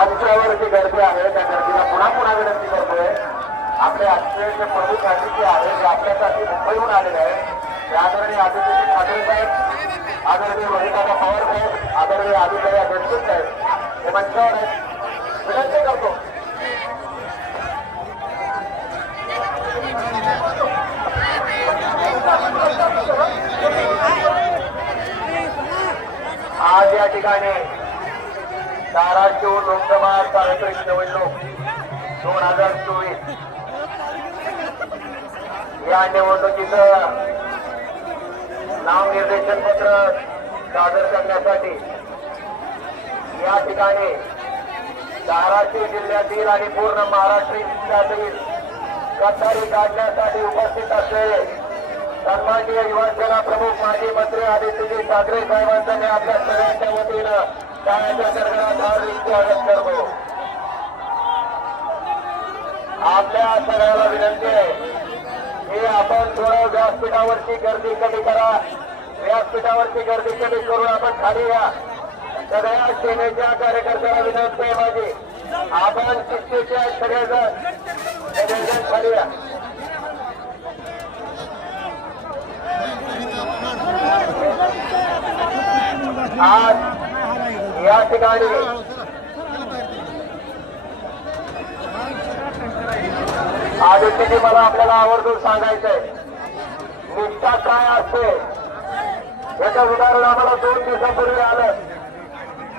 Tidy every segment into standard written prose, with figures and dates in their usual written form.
मंचावरची गर्दी आहे त्या गर्दीला पुन्हा पुन्हा विनंती करतोय. आपले आजचे जे प्रमुख अतिथी आहेत ते आपल्यासाठी मुंबईहून आलेले आहेत. आदरणीय अतिथी ठाकरे साहेब, आदरणीय रोहितदादा पवार साहेब, आदरणीय आदित्य देशमुख साहेब हे मंचावर आहेत. विनंती करतो. आज या ठिकाणी धाराशिव लोकसभा सार्वत्रिक निवडणूक 2024 या निवडणुकीचं नामनिर्देशन पत्र सादर करण्यासाठी या ठिकाणी धाराशिव जिल्ह्यातील आणि पूर्ण महाराष्ट्रातील गद्दारी काढण्यासाठी उपस्थित असलेले सन्माननीय युवासेना प्रमुख माजी मंत्री आदित्यजी ठाकरे साहेबांचं मी आपल्या सगळ्यांच्या वतीनं टाळ्याच्या गडगडात हार्दिक स्वागत करतो. आपल्या सगळ्याला विनंती आहे की आपण थोडं व्यासपीठावरची गर्दी कमी करा. व्यासपीठावरची गर्दी कमी करून आपण खाली या. सगळ्या सेनेच्या कार्यकर्त्यांना विनंती आहे माझी, आपण शिस्तीचे सगळेजण खाली या. आज या ठिकाणी आदित्यजी मला आपल्याला आवर्जून सांगायचंय निष्ठा काय असते याचं उदाहरण आम्हाला 2 दिवसापूर्वी आलं.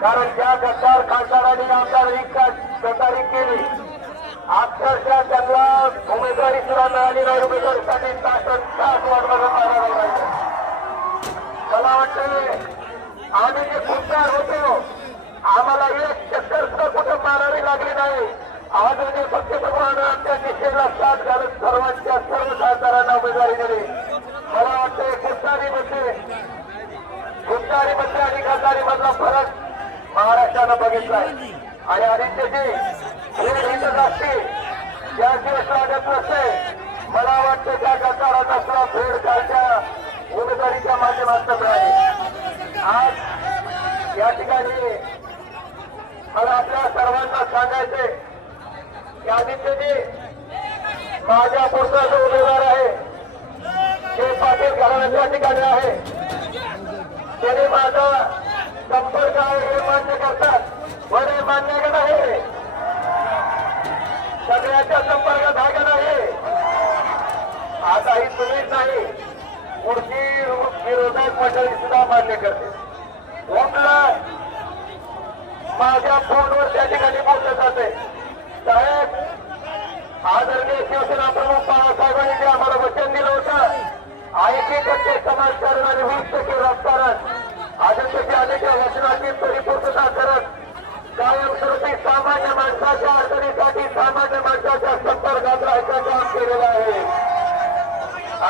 कारण ज्या गद्दार खासदारांनी आमदार गद्दारी केली अक्षरशः त्यांना उमेदवारी सुद्धा मिळाली नाही. उमेदवारीसाठी तास वाट बघत राहायचं. मला वाटतं आम्ही जे खुद्दार होतो आम्हाला एक चक्कर सुद्धा कुठं मारावी लागली नाही. आज जे फक्त आमच्या दिशेला साथ घालून सर्वांच्या सर्व खासदारांना उमेदवारी दिली. मला वाटतं खुद्दारीमध्ये आणि गद्दारीमधला फरक महाराष्ट्रानं बघितलाय. आणि आदित्यजी हे हिंदच असते ज्या दिवस लागत नसते. मला वाटतं त्या गद्दारांना सुद्धा फेड कालच्या उमेदवारीच्या माध्यमातून मिळाली. आज या ठिकाणी मला आपल्या सर्वांना सांगायचे की आदित्यजी माझ्या पुढचा जो उमेदवार आहे ते पाटील घराण्याच्या ठिकाणी आहे. त्याने माझा संपर्क आहे हे मान्य करतात. बरे मान्य का नाही? सगळ्याच्या संपर्कात आहे का नाही? आता ही तुम्हीच नाही पुढची विरोधक मंडळी सुद्धा मान्य करते. माझ्या फोनवर त्या ठिकाणी बोललं जाते साहेब आदरणीय शिवसेना प्रमुख बाळासाहेबांनी जे आम्हाला वचन दिलं होतं 80% समाजकारण आणि 20% राजकारण आदित्यजी आधीच्या वचनाची परिपूर्तता करत कायमस्वरूपी सामान्य माणसाच्या अडचणीसाठी सामान्य माणसाच्या संपर्कात राहायचं काम केलेलं आहे.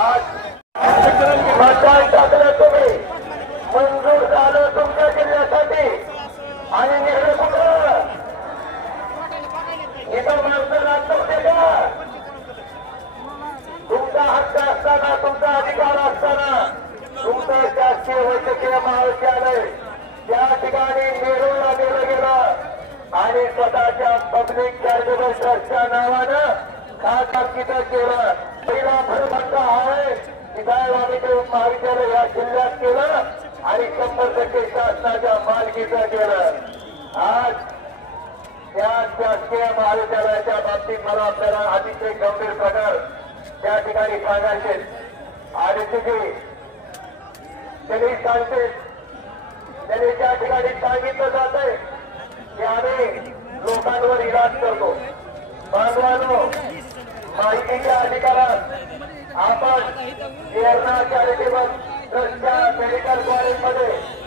आज मतदान टाकलं तुम्ही मंजूर झालं तुमच्या जिल्ह्यासाठी आणि निर्णय कुठं इथं माणसं लागते का? तुमचा हक्क असताना तुमचा अधिकार असताना तुमचं शासकीय वैद्यकीय महाविद्यालय त्या ठिकाणी नेरूळला नेलं गेलं आणि स्वतःच्या पब्लिक चॅरिटेबल ट्रस्टच्या नावानं खासदारकीचं केलं. पहिला भरभंग आहे साहेब आम्ही ते महाविद्यालय या जिल्ह्यात केलं आणि 100% शासनाच्या मालकीचं केलं. आज त्या शासकीय महाविद्यालयाच्या बाबतीत मला आपल्याला अतिशय गंभीर प्रकार त्या ठिकाणी सांगायचे. आदित्यजी त्यांनी सांगते त्यांनी त्या ठिकाणी सांगितलं जात आहे की आम्ही लोकांवर इलाज करतो. बांधवांनो माहितीच्या अधिकारात आपण प्रेरणा चॅरिटेबल ट्रस्टच्या मेडिकल कॉलेजमध्ये